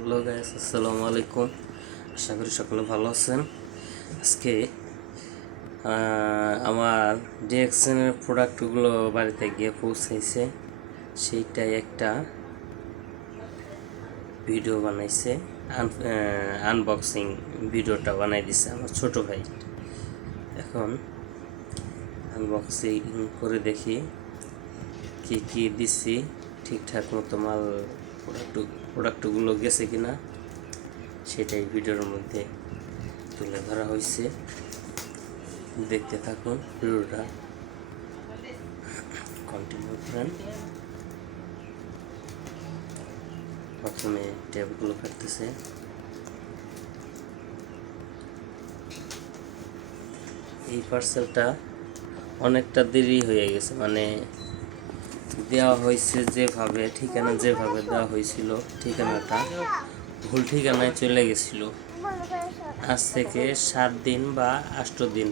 Hello guys, আসসালামু আলাইকুম। আশা করি সকলে ভালো আছেন। আজকে আমার ডিএক্সএনের প্রোডাক্টগুলো বাড়িতে গিয়ে পৌঁছাইছে। সেইটাই একটা ভিডিও বানাইছে। আনবক্সিং ভিডিওটা বানাই দিছে আমার ছোট ভাই। এখন আনবক্সিং করে দেখি কি কি দিছি, ঠিকঠাক মতো মাল প্রোডাক্ট প্রোডাক্টগুলো গেছে কিনা, সেটাই ভিডিওর মধ্যে তুলে ধরা হয়েছে। দেখতে থাকুন ভিডিওটা। কন্টিনিউ করেন। প্রথমে ট্যাবগুলো কাটতেছে। এই পার্সেলটা অনেকটা দেরি হয়ে গেছে মানে দেওয়া হয়েছে যেভাবে, ঠিকানা যেভাবে দেওয়া হয়েছিল, ঠিকানাটা ভুল ঠিকানায় চলে গেছিল। আজ থেকে সাত দিন বা আষ্ট দিন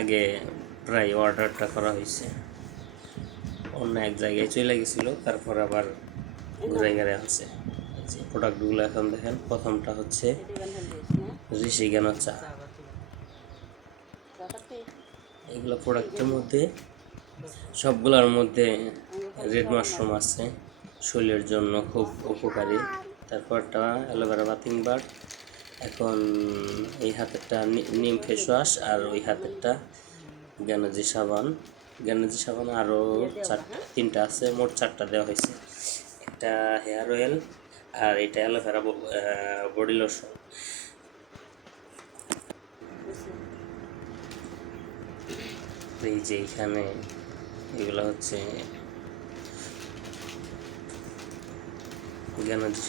আগে প্রায় অর্ডারটা করা হয়েছে। অন্য এক জায়গায় চলে গেছিল, তারপর আবার ঘুরে ঘুরে আছে প্রোডাক্টগুলো এখন দেখেন, প্রথমটা হচ্ছে ঋষিগানো চা। এগুলো প্রোডাক্টের মধ্যে সবগুলোর মধ্যে রেড মাশরুম আছে। শরীরের জন্য খুব উপকারী। তারপরটা অ্যালোভেরা বাথিং বার। এখন এই হাতেরটা নিম ফেস ওয়াশ আর ওই হাতেরটা গ্যানাজি সাবান। গ্যানাজি সাবান আরও চার, তিনটা আছে, মোট চারটা দেওয়া হয়েছে। একটা হেয়ার অয়েল আর এটা অ্যালোভেরা বডি লোশন এই যে এগুলো হচ্ছে জ্ঞানাজি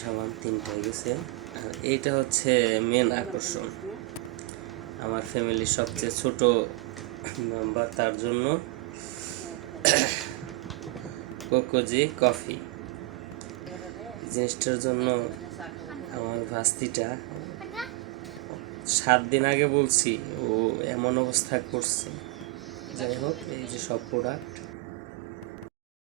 হয়ে গেছে। আর এইটা হচ্ছে মেন আকর্ষণ। আমার ফ্যামিলির সবচেয়ে ছোট মেম্বার তার জন্য কোকোজি কফি জিনিসটার জন্য আমার ভাস্তিটা সাত দিন আগে বলছি, ও এমন অবস্থা করছে। যাই হোক এই যে সব প্রোডাক্ট